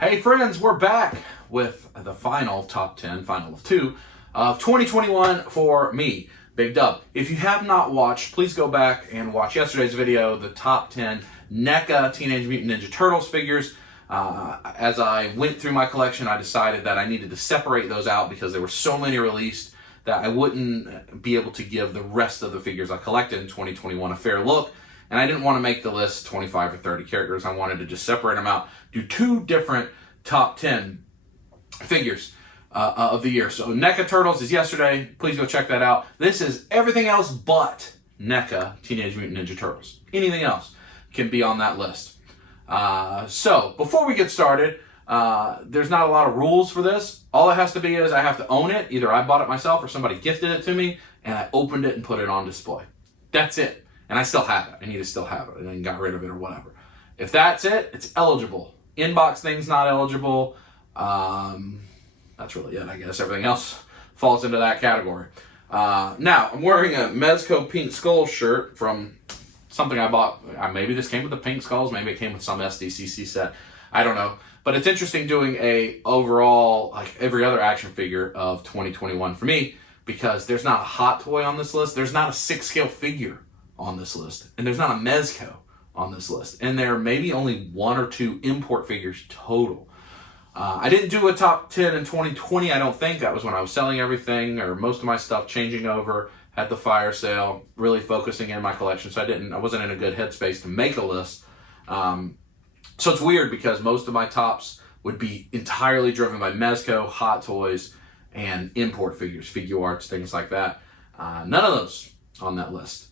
Hey friends, we're back with the final top 10, final of 2, of 2021 for me, Big Dub. If you have not watched, please go back and watch yesterday's video, the top 10 NECA Teenage Mutant Ninja Turtles figures. As I went through my collection, I decided that I needed to separate those out because there were so many released that I wouldn't be able to give the rest of the figures I collected in 2021 a fair look. And I didn't want to make the list 25 or 30 characters. I wanted to just separate them out, do 2 different top 10 figures of the year. So NECA Turtles is yesterday. Please go check that out. This is everything else but NECA Teenage Mutant Ninja Turtles. Anything else can be on that list. So before we get started, there's not a lot of rules for this. All it has to be is I have to own it. Either I bought it myself or somebody gifted it to me and I opened it and put it on display. That's it. And I still have it. I need to still have it. And then got rid of it or whatever. If that's it, it's eligible. Inbox things not eligible. That's really it, I guess. Everything else falls into that category. Now, I'm wearing a Mezco Pink Skull shirt from something I bought. Maybe this came with the Pink Skulls. Maybe it came with some SDCC set. I don't know. But it's interesting doing a overall, like every other action figure of 2021 for me, because there's not a Hot Toy on this list. There's not a 6-scale figure on this list. And there's not a Mezco on this list. And there may be only 1 or 2 import figures total. I didn't do a top 10 in 2020, I don't think. That was when I was selling everything, or most of my stuff changing over at the fire sale, really focusing in my collection. So I wasn't in a good headspace to make a list. So it's weird because most of my tops would be entirely driven by Mezco, Hot Toys, and import figures, Figuarts, things like that. None of those on that list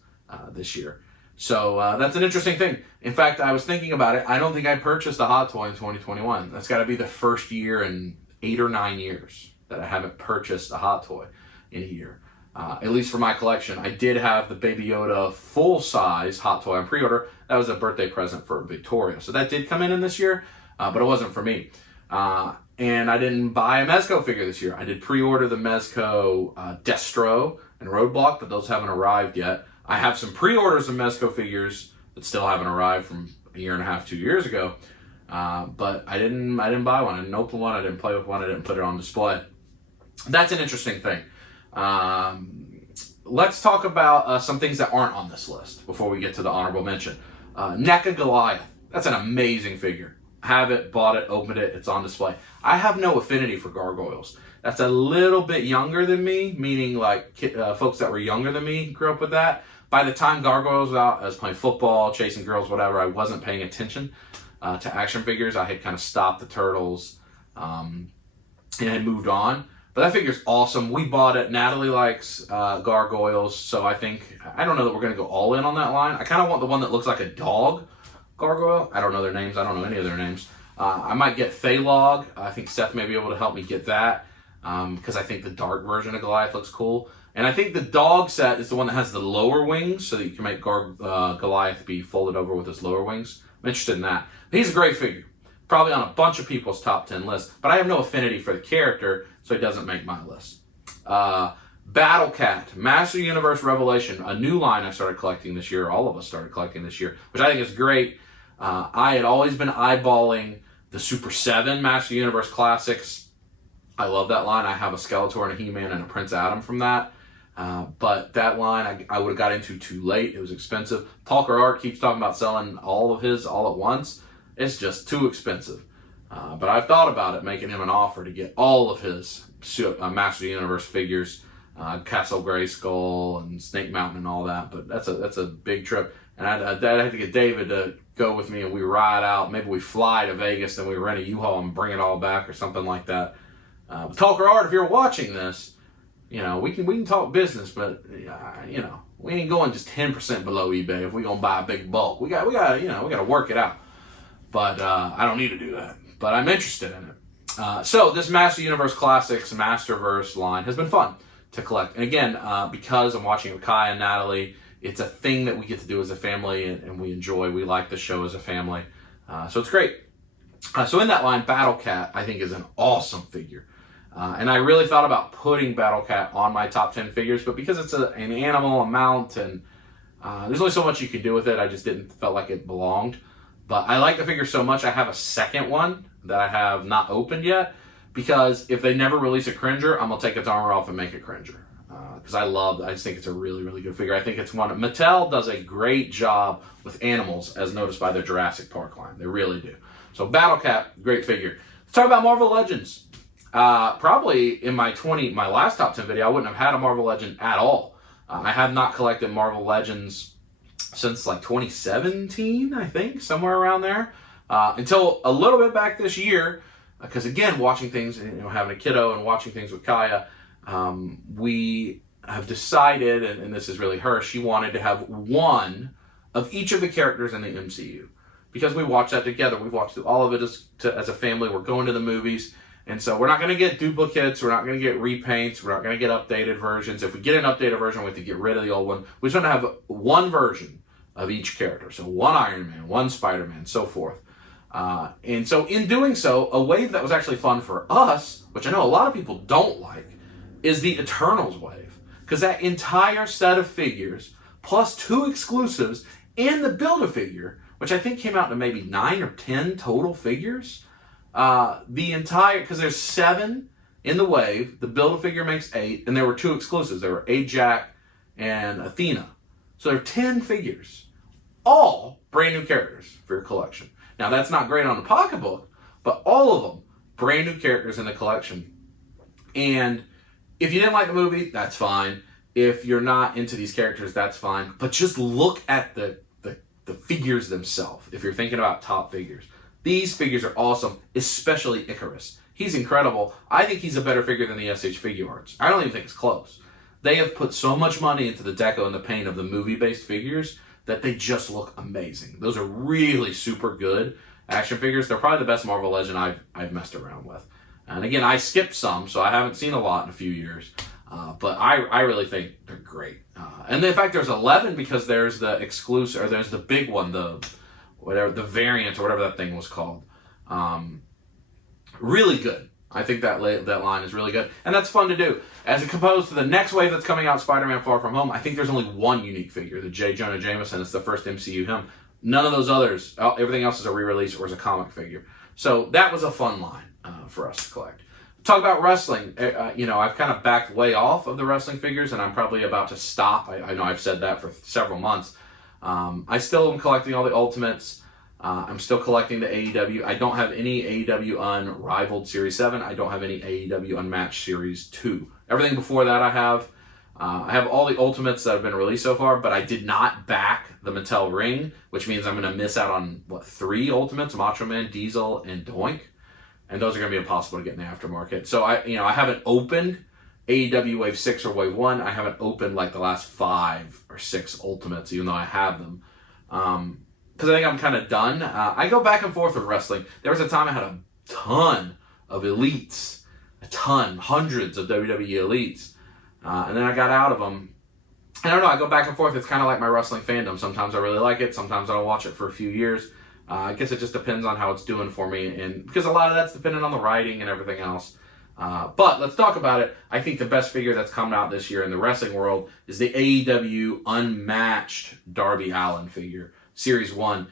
this year. So that's an interesting thing. In fact, I was thinking about it. I don't think I purchased a Hot Toy in 2021. That's got to be the first year in 8 or 9 years that I haven't purchased a Hot Toy in a year. At least for my collection. I did have the Baby Yoda full-size Hot Toy on pre-order. That was a birthday present for Victoria. So that did come in this year, but it wasn't for me. And I didn't buy a Mezco figure this year. I did pre-order the Mezco Destro and Roadblock, but those haven't arrived yet. I have some pre-orders of Mezco figures that still haven't arrived from a year and a half, 2 years ago. But I didn't buy one. I didn't open one. I didn't play with one. I didn't put it on display. That's an interesting thing. Let's talk about some things that aren't on this list before we get to the honorable mention. NECA Goliath. That's an amazing figure. Have it, bought it, opened it. It's on display. I have no affinity for gargoyles. That's a little bit younger than me, meaning like folks that were younger than me grew up with that. By the time Gargoyles was out, I was playing football, chasing girls, whatever. I wasn't paying attention to action figures. I had kind of stopped the Turtles and had moved on. But that figure's awesome. We bought it. Natalie likes Gargoyles, so I don't know that we're going to go all in on that line. I kind of want the one that looks like a dog gargoyle. I don't know their names. I don't know any of their names. I might get Thalog. I think Seth may be able to help me get that because I think the dark version of Goliath looks cool. And I think the dog set is the one that has the lower wings, so that you can make Goliath be folded over with his lower wings. I'm interested in that. But he's a great figure. Probably on a bunch of people's top 10 lists. But I have no affinity for the character, so he doesn't make my list. Battle Cat, Master Universe Revelation, a new line I started collecting this year. All of us started collecting this year, which I think is great. I had always been eyeballing the Super 7 Master Universe Classics. I love that line. I have a Skeletor and a He-Man and a Prince Adam from that. But that line I would have got into too late. It was expensive. Talker Art keeps talking about selling all of his all at once. It's just too expensive. But I've thought about it, making him an offer to get all of his Master Universe figures, Castle Grayskull and Snake Mountain and all that. But that's a big trip. And I'd have to get David to go with me and we ride out. Maybe we fly to Vegas and we rent a U-Haul and bring it all back or something like that. Talker Art, if you're watching this, you know, we can talk business, but you know, we ain't going just 10% below eBay if we gonna buy a big bulk. We got to work it out. But I don't need to do that. But I'm interested in it. So this Master Universe Classics Masterverse line has been fun to collect. And again, because I'm watching with Kai and Natalie, it's a thing that we get to do as a family, and we enjoy. We like the show as a family. So it's great. So in that line, Battle Cat, I think, is an awesome figure. And I really thought about putting Battle Cat on my top 10 figures, but because it's an animal, a mount, and there's only so much you can do with it, I just felt like it belonged. But I like the figure so much, I have a second one that I have not opened yet, because if they never release a Cringer, I'm going to take its armor off and make a Cringer. Because I just think it's a really, really good figure. I think it's one, Mattel does a great job with animals, as noticed by their Jurassic Park line. They really do. So Battle Cat, great figure. Let's talk about Marvel Legends. Probably in my last top 10 video, I wouldn't have had a Marvel Legend at all. I have not collected Marvel Legends since like 2017, I think, somewhere around there. Until a little bit back this year, because again, watching things, having a kiddo and watching things with Kaya, we have decided, and this is really her, she wanted to have one of each of the characters in the MCU. Because we watched that together. We've watched all of it as a family. We're going to the movies. And so we're not going to get duplicates. We're not going to get repaints. We're not going to get updated versions. If we get an updated version, we have to get rid of the old one. We just want to have one version of each character. So one Iron Man, one Spider-Man, so forth. And so in doing so, a wave that was actually fun for us, which I know a lot of people don't like, is the Eternals wave. Because that entire set of figures, plus 2 exclusives, and the Build-A-Figure, which I think came out to maybe 9 or 10 total figures. Because there's 7 in the wave, the Build-A-Figure makes 8, and there were 2 exclusives. There were Ajax and Athena. So there are 10 figures, all brand new characters for your collection. Now that's not great on the pocketbook, but all of them, brand new characters in the collection. And if you didn't like the movie, that's fine. If you're not into these characters, that's fine. But just look at the figures themselves, if you're thinking about top figures. These figures are awesome, especially Icarus. He's incredible. I think he's a better figure than the SH Figuarts. I don't even think it's close. They have put so much money into the deco and the paint of the movie-based figures that they just look amazing. Those are really super good action figures. They're probably the best Marvel Legend I've messed around with. And again, I skipped some, so I haven't seen a lot in a few years. But I really think they're great. And in fact, there's 11 because there's the exclusive, or there's the big one, the variant, or whatever that thing was called. Really good. I think that line is really good. And that's fun to do. As opposed to the next wave that's coming out, Spider-Man Far From Home, I think there's only one unique figure, the J. Jonah Jameson. It's the first MCU him. None of those others, everything else is a re-release or is a comic figure. So that was a fun line for us to collect. Talk about wrestling. I've kind of backed way off of the wrestling figures, and I'm probably about to stop. I know I've said that for several months. I still am collecting all the Ultimates. I'm still collecting the AEW. I don't have any AEW Unrivaled Series 7. I don't have any AEW Unmatched Series 2. Everything before that I have. I have all the Ultimates that have been released so far, but I did not back the Mattel ring, which means I'm going to miss out on, 3 Ultimates, Macho Man, Diesel, and Doink. And those are going to be impossible to get in the aftermarket. So I haven't opened AEW Wave 6 or Wave 1. I haven't opened like the last 5 or 6 Ultimates, even though I have them. Because I think I'm kind of done. I go back and forth with wrestling. There was a time I had a ton of elites. Hundreds of WWE elites. And then I got out of them. I don't know, I go back and forth. It's kind of like my wrestling fandom. Sometimes I really like it. Sometimes I don't watch it for a few years. I guess it just depends on how it's doing for me. And because a lot of that's dependent on the writing and everything else. But let's talk about it. I think the best figure that's coming out this year in the wrestling world is the AEW Unmatched Darby Allin figure. Series 1.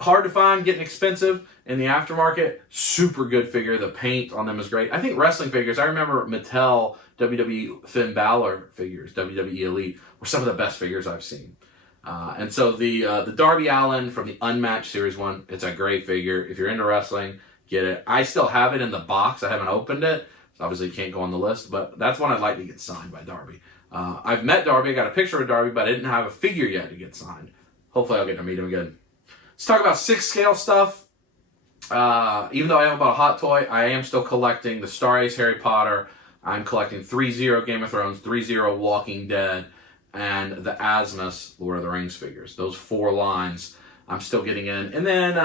Hard to find, getting expensive in the aftermarket. Super good figure. The paint on them is great. I think wrestling figures, I remember Mattel WWE Finn Balor figures, WWE Elite, were some of the best figures I've seen. And so the Darby Allin from the Unmatched Series 1, it's a great figure. If you're into wrestling, get it. I still have it in the box. I haven't opened it. So obviously it can't go on the list, but that's one I'd like to get signed by Darby. I've met Darby, I got a picture of Darby, but I didn't have a figure yet to get signed. Hopefully I'll get to meet him again. Let's talk about 6-scale stuff. Even though I am about a hot toy, I am still collecting the Star Ace Harry Potter. I'm collecting 3-0 Game of Thrones, 3-0 Walking Dead, and the Asmus Lord of the Rings figures. Those 4 lines I'm still getting in. And then,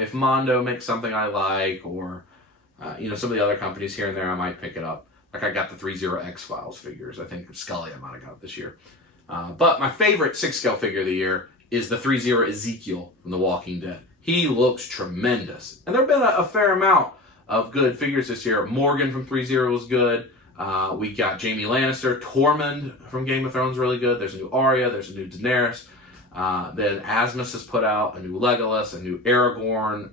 if Mondo makes something I like, or, some of the other companies here and there, I might pick it up. Like I got the 3-0 X-Files figures. I think Scully I might have got this year. But my favorite 6-scale figure of the year is the 3-0 Ezekiel from The Walking Dead. He looks tremendous. And there have been a fair amount of good figures this year. Morgan from 3-0 was good. We got Jaime Lannister. Tormund from Game of Thrones really good. There's a new Arya. There's a new Daenerys. Then Asmus has put out a new Legolas, a new Aragorn,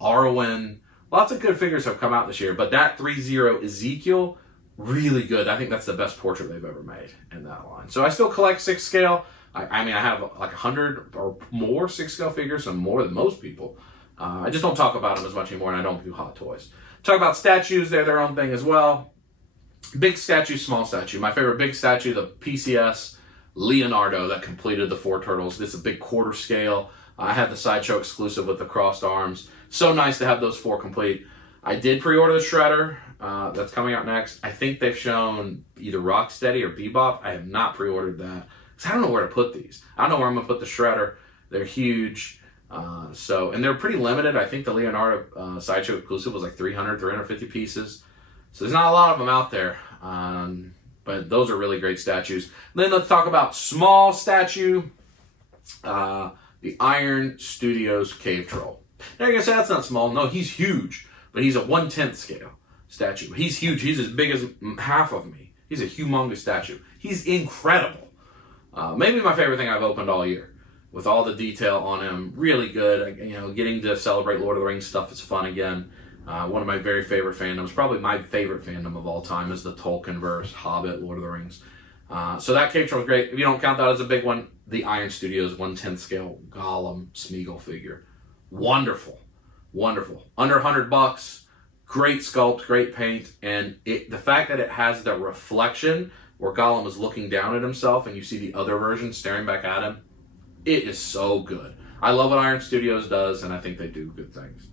Arwen. Lots of good figures have come out this year, but that 3-0 Ezekiel, really good. I think that's the best portrait they've ever made in that line. So I still collect 6 scale. I mean, I have like 100 or more 6 scale figures, so more than most people. I just don't talk about them as much anymore, and I don't do hot toys. Talk about statues, they're their own thing as well. Big statue, small statue. My favorite big statue, the PCS Leonardo that completed the 4 turtles. This is a big quarter scale. I had the Sideshow exclusive with the crossed arms. So nice to have those 4 complete. I did pre-order the Shredder. That's coming out next. I think they've shown either Rocksteady or Bebop. I have not pre-ordered that because I don't know where to put these. I don't know where I'm going to put the Shredder. They're huge. And they're pretty limited. I think the Leonardo Sideshow exclusive was like 300, 350 pieces. So there's not a lot of them out there. But those are really great statues. Then let's talk about small statue. The Iron Studios Cave Troll. Now you're going to say that's not small. No, he's huge. But he's a 1/10 scale statue. He's huge. He's as big as half of me. He's a humongous statue. He's incredible. Maybe my favorite thing I've opened all year. With all the detail on him. Really good. You know, getting to celebrate Lord of the Rings stuff is fun again. One of my very favorite fandoms, probably my favorite fandom of all time, is the Tolkienverse, Hobbit, Lord of the Rings. So that Cave Troll is great. If you don't count that as a big one, the Iron Studios 1/10 scale Gollum Smeagol figure. Wonderful. Wonderful. Under $100. Great sculpt, great paint, and the fact that it has the reflection where Gollum is looking down at himself and you see the other version staring back at him, it is so good. I love what Iron Studios does, and I think they do good things.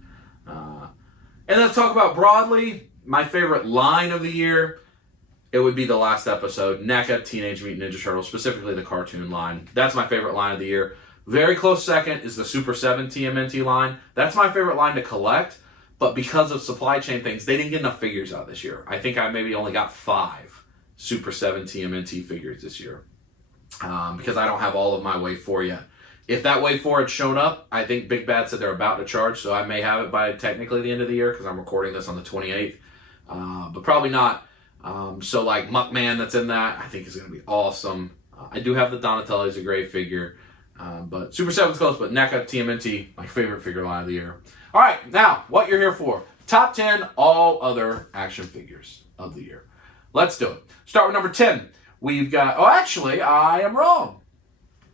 And let's talk about broadly, my favorite line of the year. It would be the last episode, NECA Teenage Mutant Ninja Turtles, specifically the cartoon line. That's my favorite line of the year. Very close second is the Super 7 TMNT line. That's my favorite line to collect, but because of supply chain things, they didn't get enough figures out this year. I think I maybe only got 5 Super 7 TMNT figures this year because I don't have all of my Wave 4 yet. If that Wave 4 had shown up, I think Big Bad said they're about to charge, so I may have it by technically the end of the year because I'm recording this on the 28th, but probably not. So like Muckman that's in that, I think is going to be awesome. I do have the Donatello, he's a great figure. But Super 7's close, but NECA TMNT, my favorite figure line of the year. All right, now, what you're here for. Top 10 all other action figures of the year. Let's do it. Start with number 10. We've got, oh, actually, I am wrong.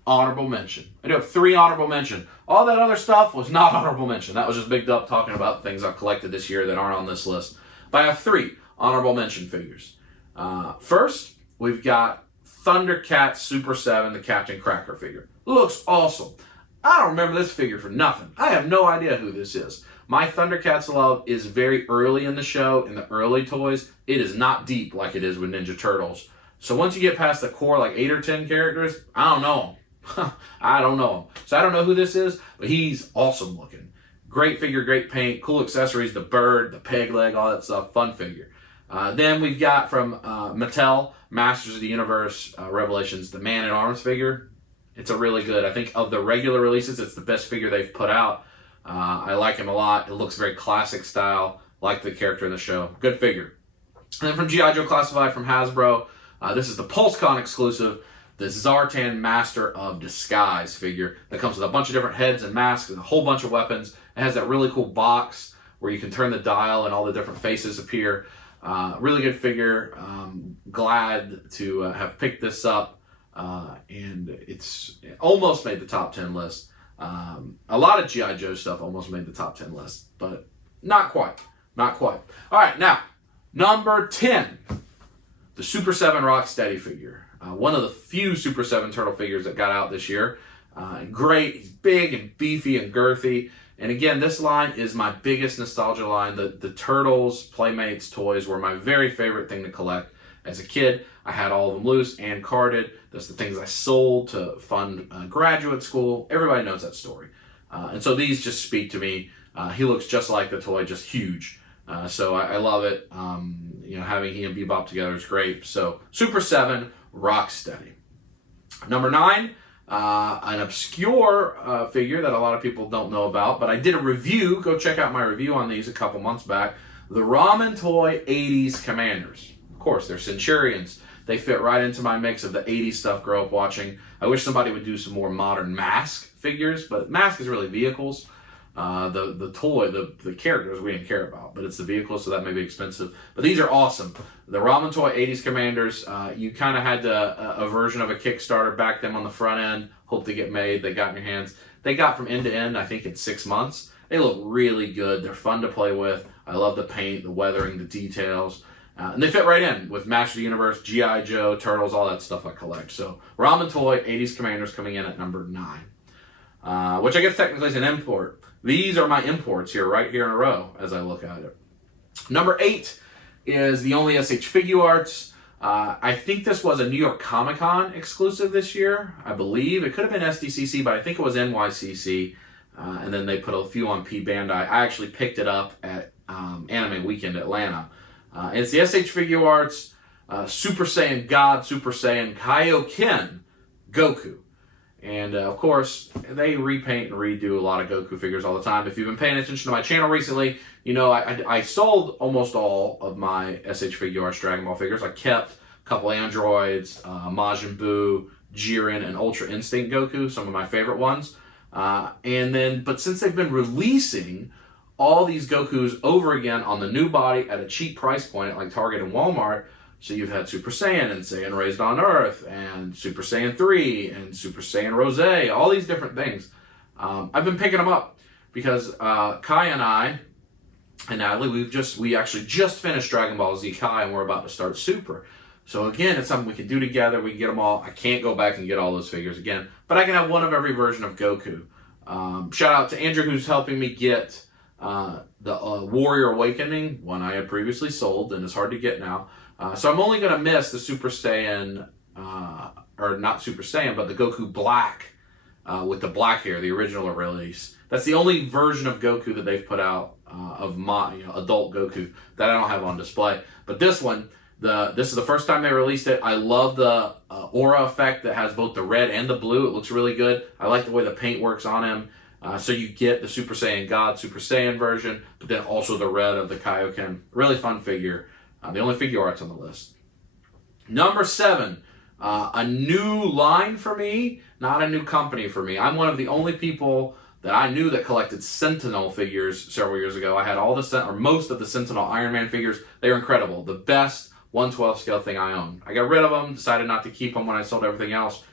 Honorable mention. I do have 3 honorable mention. All that other stuff was not honorable mention. That was just Big Dub talking about things I've collected this year that aren't on this list. But I have 3 honorable mention figures. First, we've got Thundercat Super 7, the Captain Cracker figure. Looks awesome. I don't remember this figure for nothing. I have no idea who this is. My Thundercats love is very early in the show, in the early toys. It is not deep like it is with Ninja Turtles. So once you get past the core, like 8 or 10 characters, I don't know them. I don't know him. So I don't know who this is, but he's awesome looking. Great figure, great paint, cool accessories, the bird, the peg leg, all that stuff. Fun figure. Then we've got from Mattel, Masters of the Universe Revelations, the Man-at-Arms figure. It's a really good, I think of the regular releases, it's the best figure they've put out. I like him a lot. It looks very classic style, like the character in the show. Good figure. And then from G.I. Joe Classified from Hasbro, this is the PulseCon exclusive, the Zartan Master of Disguise figure that comes with a bunch of different heads and masks and a whole bunch of weapons. It has that really cool box where you can turn the dial and all the different faces appear. Really good figure. Glad to have picked this up. And it almost made the top 10 list. A lot of G.I. Joe stuff almost made the top 10 list, but not quite. Not quite. All right, now, number 10, the Super 7 Rocksteady figure. One of the few Super 7 Turtle figures that got out this year. Great. He's big and beefy and girthy. And again, this line is my biggest nostalgia line. The Turtles, Playmates, toys were my very favorite thing to collect. As a kid, I had all of them loose and carded. That's the things I sold to fund graduate school. Everybody knows that story. And so these just speak to me. He looks just like the toy, just huge. So I love it. Having he and Bebop together is great. So Super 7, Rocksteady. Number 9, an obscure figure that a lot of people don't know about, but I did a review. Go check out my review on these a couple months back. The Ramen Toy 80s Commanders. Of course, they're Centurions. They fit right into my mix of the 80s stuff grew up watching. I wish somebody would do some more modern Mask figures, but Mask is really vehicles. The toy, the characters we didn't care about, but it's the vehicle, so that may be expensive. But these are awesome. The Ramen Toy 80s Commanders, you kind of had a version of a Kickstarter, back them on the front end, hope they get made, they got in your hands. They got from end to end, I think, in 6 months. They look really good. They're fun to play with. I love the paint, the weathering, the details. And they fit right in with Master of the Universe, G.I. Joe, Turtles, all that stuff I collect. So Ramen Toy 80s Commanders coming in at number 9, which I guess technically is an import. These are my imports here, right here in a row as I look at it. Number 8 is the only SH Figuarts. I think this was a New York Comic Con exclusive this year, I believe. It could have been SDCC, but I think it was NYCC. And then they put a few on P Bandai. I actually picked it up at Anime Weekend Atlanta. It's the SH Figuarts Super Saiyan God, Super Saiyan Kaioken Goku. And of course, they repaint and redo a lot of Goku figures all the time. If you've been paying attention to my channel recently, you know I sold almost all of my SH Figuarts Dragon Ball figures. I kept a couple androids, Majin Buu, Jiren, and Ultra Instinct Goku, some of my favorite ones. But since they've been releasing all these Gokus over again on the new body at a cheap price point like Target and Walmart, so you've had Super Saiyan and Saiyan Raised on Earth and Super Saiyan 3 and Super Saiyan Rose, all these different things. I've been picking them up because Kai and I and Natalie, we actually just finished Dragon Ball Z Kai and we're about to start Super. So again, it's something we can do together. We can get them all. I can't go back and get all those figures again, but I can have one of every version of Goku. Shout out to Andrew who's helping me get the Warrior Awakening, one I had previously sold and is hard to get now. So I'm only going to miss the Super Saiyan, or not Super Saiyan, but the Goku Black with the black hair, the original release. That's the only version of Goku that they've put out of my adult Goku that I don't have on display. But this one, this is the first time they released it. I love the aura effect that has both the red and the blue. It looks really good. I like the way the paint works on him. So you get the Super Saiyan God, Super Saiyan version, but then also the red of the Kaioken. Really fun figure. The only figure arts on the list. Number 7, a new line for me, not a new company for me. I'm one of the only people that I knew that collected Sentinel figures several years ago. I had most of the Sentinel Iron Man figures. They were incredible. The best 1/12 scale thing I own. I got rid of them, decided not to keep them when I sold everything else.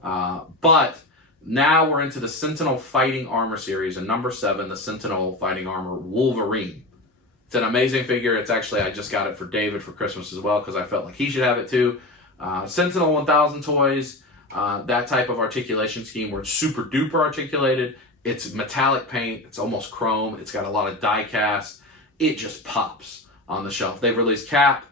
But now we're into the Sentinel Fighting Armor series, and number 7, the Sentinel Fighting Armor Wolverine. It's an amazing figure. It's actually, I just got it for David for Christmas as well because I felt like he should have it too. Sentinel 1000 toys, that type of articulation scheme where it's super duper articulated. It's metallic paint. It's almost chrome. It's got a lot of die cast. It just pops on the shelf. They've released Cap,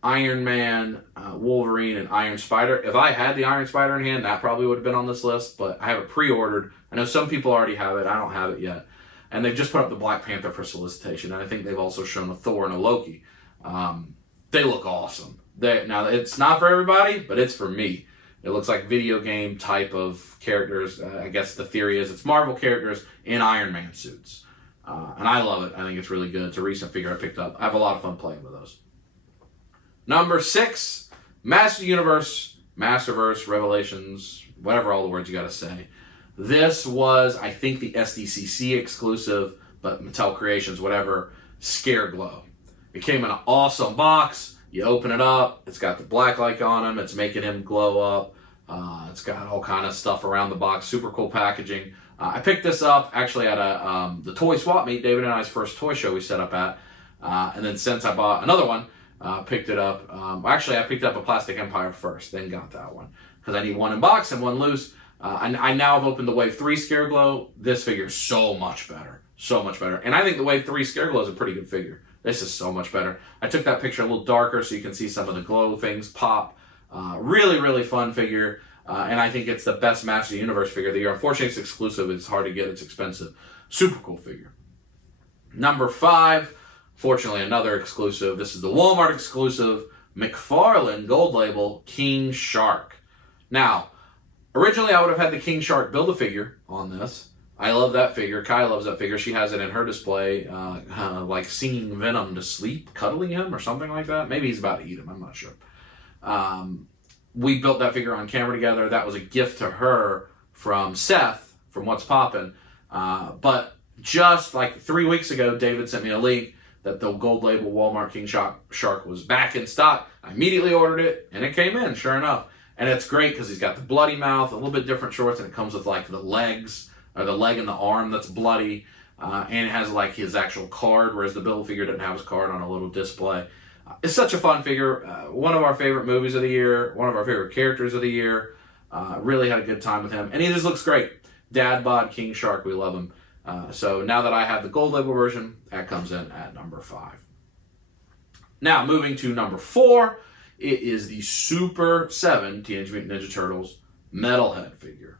Iron Man, Wolverine, and Iron Spider. If I had the Iron Spider in hand, that probably would have been on this list, but I have it pre-ordered. I know some people already have it. I don't have it yet. And they've just put up the Black Panther for solicitation, and I think they've also shown a Thor and a Loki. They look awesome. Now, it's not for everybody, but it's for me. It looks like video game type of characters. I guess the theory is it's Marvel characters in Iron Man suits. And I love it. I think it's really good. It's a recent figure I picked up. I have a lot of fun playing with those. Number 6, Master Universe, Masterverse, Revelations, whatever all the words you got to say. This was, I think, the SDCC exclusive, but Mattel Creations, whatever, Scare Glow. It came in an awesome box. You open it up. It's got the black light on him. It's making him glow up. It's got all kind of stuff around the box. Super cool packaging. I picked this up actually at the toy swap meet, David and I's first toy show we set up at. And then since I bought another one, picked it up. Actually, I picked up a Plastic Empire first, then got that one. Because I need one in box and one loose. I now have opened the Wave 3 Scare Glow. This figure is so much better. So much better. And I think the Wave 3 Scare Glow is a pretty good figure. This is so much better. I took that picture a little darker so you can see some of the glow things pop. Really, really fun figure. And I think it's the best Master Universe figure of the year. Unfortunately, it's exclusive. It's hard to get. It's expensive. Super cool figure. Number 5, fortunately, another exclusive. This is the Walmart exclusive McFarlane Gold Label King Shark. Now, originally I would have had the King Shark Build-A-Figure on this. I love that figure. Kai loves that figure. She has it in her display, like singing Venom to sleep, cuddling him or something like that. Maybe he's about to eat him. I'm not sure. We built that figure on camera together. That was a gift to her from Seth, from What's Poppin'. But just like 3 weeks ago, David sent me a link that the gold label Walmart King Shark was back in stock. I immediately ordered it, and it came in, sure enough. And it's great because he's got the bloody mouth, a little bit different shorts, and it comes with like the legs, or the leg and the arm that's bloody. And it has like his actual card, whereas the Build-A-Figure didn't have his card on a little display. It's such a fun figure. One of our favorite movies of the year, one of our favorite characters of the year. Really had a good time with him. And he just looks great. Dad bod King Shark, we love him. So now that I have the gold label version, that comes in at number 5. Now, moving to number 4, it is the Super 7 Teenage Mutant Ninja Turtles Metalhead figure.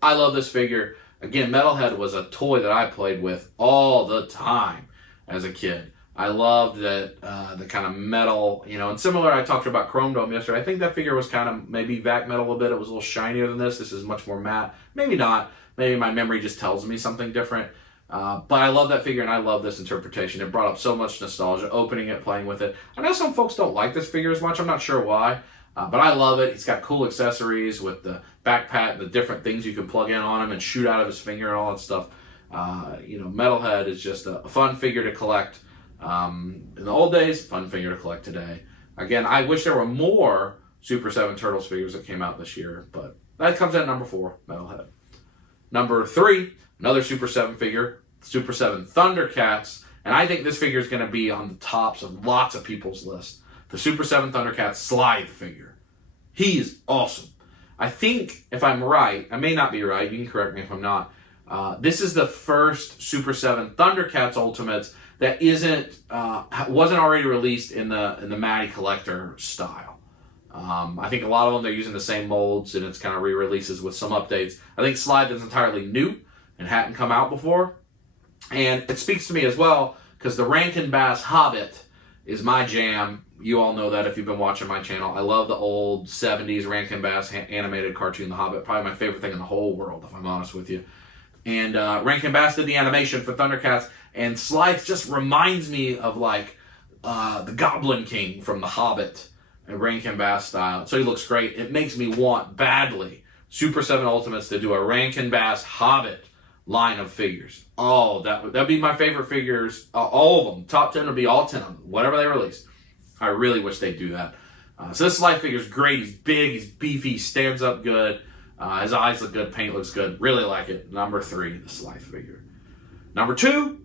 I love this figure. Again, Metalhead was a toy that I played with all the time as a kid. I loved that the kind of metal, and similar, I talked about Chrome Dome yesterday. I think that figure was kind of maybe vac metal a bit. It was a little shinier than this. This is much more matte. Maybe not. Maybe my memory just tells me something different. But I love that figure, and I love this interpretation. It brought up so much nostalgia, opening it, playing with it. I know some folks don't like this figure as much. I'm not sure why. But I love it. He's got cool accessories with the backpack, the different things you can plug in on him and shoot out of his finger and all that stuff. Metalhead is just a fun figure to collect. In the old days, fun figure to collect today. Again, I wish there were more Super 7 Turtles figures that came out this year, but that comes in at number 4, Metalhead. Number 3, another Super 7 figure, Super 7 Thundercats, and I think this figure is going to be on the tops of lots of people's lists. The Super 7 Thundercats Slithe figure. He's awesome. I think, if I'm right, I may not be right, you can correct me if I'm not, this is the first Super 7 Thundercats Ultimates that wasn't already released in the Matty Collector style. I think a lot of them, they're using the same molds, and it's kind of re-releases with some updates. I think Slithe is entirely new and hadn't come out before. And it speaks to me as well, because the Rankin Bass Hobbit is my jam. You all know that if you've been watching my channel. I love the old 70s Rankin Bass animated cartoon, The Hobbit. Probably my favorite thing in the whole world, if I'm honest with you. And Rankin Bass did the animation for Thundercats, and Slithe just reminds me of like the Goblin King from The Hobbit, and Rankin Bass style. So he looks great. It makes me want badly Super 7 Ultimates to do a Rankin Bass Hobbit line of figures. Oh, that'd be my favorite figures. All of them. Top 10 would be all 10 of them, whatever they release. I really wish they'd do that. So this Slithe figure is great. He's big, he's beefy, he stands up good. His eyes look good, paint looks good. Really like it. Number 3, the Slithe figure. Number 2,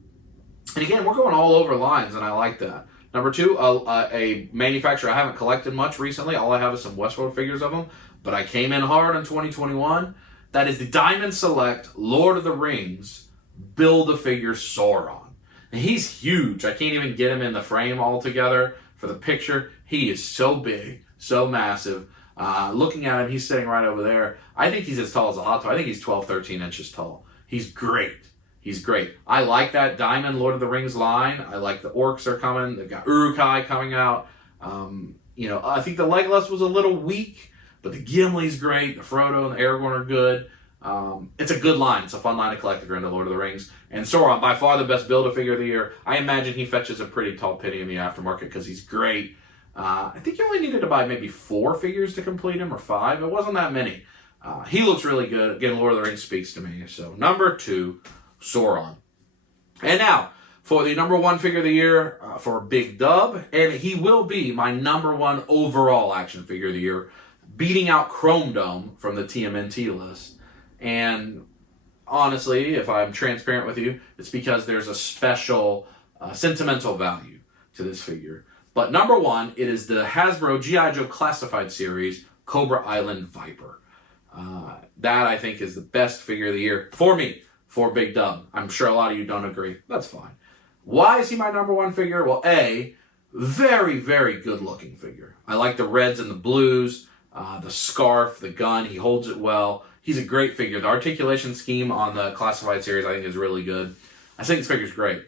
and again, we're going all over lines, and I like that. Number 2, a manufacturer I haven't collected much recently. All I have is some Westworld figures of them, but I came in hard in 2021. That is the Diamond Select Lord of the Rings Build-A-Figure Sauron. And he's huge. I can't even get him in the frame altogether for the picture. He is so big, so massive. Looking at him, he's sitting right over there. I think he's as tall as a hot toy. I think he's 12, 13 inches tall. He's great. He's great. I like that Diamond Lord of the Rings line. I like the orcs are coming. They've got Uruk-hai coming out. I think the Legolas was a little weak, but the Gimli's great. The Frodo and the Aragorn are good. It's a good line. It's a fun line to collect if you're into Lord of the Rings. And Sauron, by far the best Build-A-Figure of the year. I imagine he fetches a pretty tall penny in the aftermarket because he's great. I think you only needed to buy maybe 4 figures to complete him, or 5. It wasn't that many. He looks really good. Again, Lord of the Rings speaks to me. So number 2, Sauron. And now, for the number 1 figure of the year for Big Dub, and he will be my number 1 overall action figure of the year, beating out Chrome Dome from the TMNT list. And honestly, if I'm transparent with you, it's because there's a special sentimental value to this figure. But number 1, it is the Hasbro G.I. Joe Classified Series Cobra Island Viper. That, I think, is the best figure of the year for me, for Big Dub. I'm sure a lot of you don't agree. That's fine. Why is he my number 1 figure? Well, A, very, very good-looking figure. I like the reds and the blues, the scarf, the gun. He holds it well. He's a great figure. The articulation scheme on the Classified Series, I think, is really good. I think this figure's great.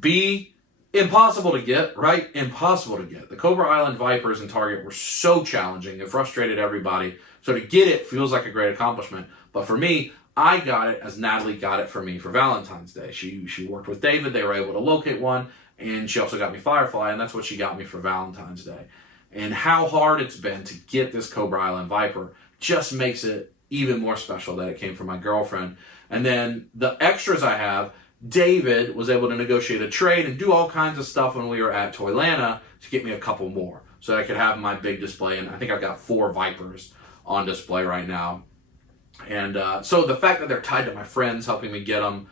B, impossible to get, right? Impossible to get. The Cobra Island Vipers in Target were so challenging. It frustrated everybody. So to get it feels like a great accomplishment. But for me, I got it as Natalie got it for me for Valentine's Day. She worked with David. They were able to locate one. And she also got me Firefly, and that's what she got me for Valentine's Day. And how hard it's been to get this Cobra Island Viper just makes it even more special that it came from my girlfriend. And then the extras I have, David was able to negotiate a trade and do all kinds of stuff when we were at Toylanta to get me a couple more so that I could have my big display. And I think I've got 4 Vipers on display right now. And so the fact that they're tied to my friends helping me get them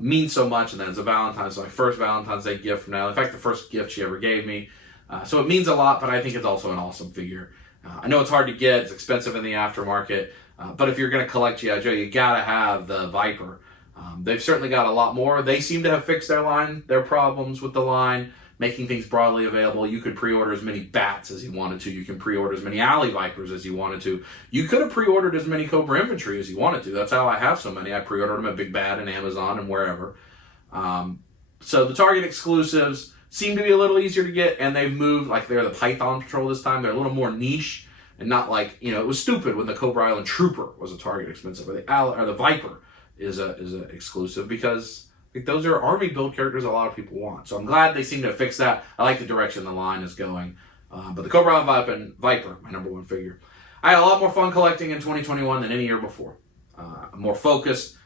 means so much. And then it's a Valentine's, my first Valentine's Day gift from Natalie. In fact, the first gift she ever gave me. So it means a lot, but I think it's also an awesome figure. I know it's hard to get, it's expensive in the aftermarket, but if you're going to collect G.I. Joe, you got to have the Viper. They've certainly got a lot more. They seem to have fixed their problems with the line, making things broadly available. You could pre-order as many Bats as you wanted to. You can pre-order as many Alley Vipers as you wanted to. You could have pre-ordered as many Cobra Infantry as you wanted to. That's how I have so many. I pre-ordered them at Big Bad and Amazon and wherever. So the Target exclusives seem to be a little easier to get, and they've moved, like they're the Python Patrol this time. They're a little more niche, and not like, you know, it was stupid when the Cobra Island Trooper was a Target expensive, or the Viper is a exclusive, because like, those are Army build characters a lot of people want. So I'm glad they seem to fix that. I like the direction the line is going. But the Cobra Island Viper, my number 1 figure. I had a lot more fun collecting in 2021 than any year before. More focused,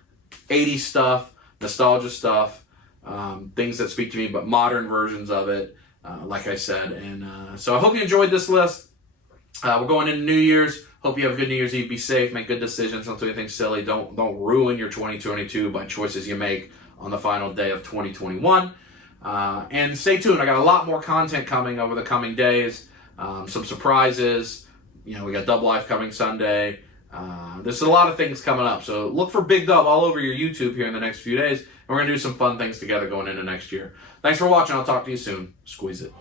80s stuff, nostalgia stuff, things that speak to me, but modern versions of it, like I said. And so I hope you enjoyed this list. We're going into New Year's. Hope you have a good New Year's Eve. Be safe. Make good decisions. Don't do anything silly. Don't ruin your 2022 by choices you make on the final day of 2021. And stay tuned. I got a lot more content coming over the coming days. Some surprises. You know, we got Dub Life coming Sunday. There's a lot of things coming up. So look for Big Dub all over your YouTube here in the next few days. And we're going to do some fun things together going into next year. Thanks for watching. I'll talk to you soon. Squeeze it.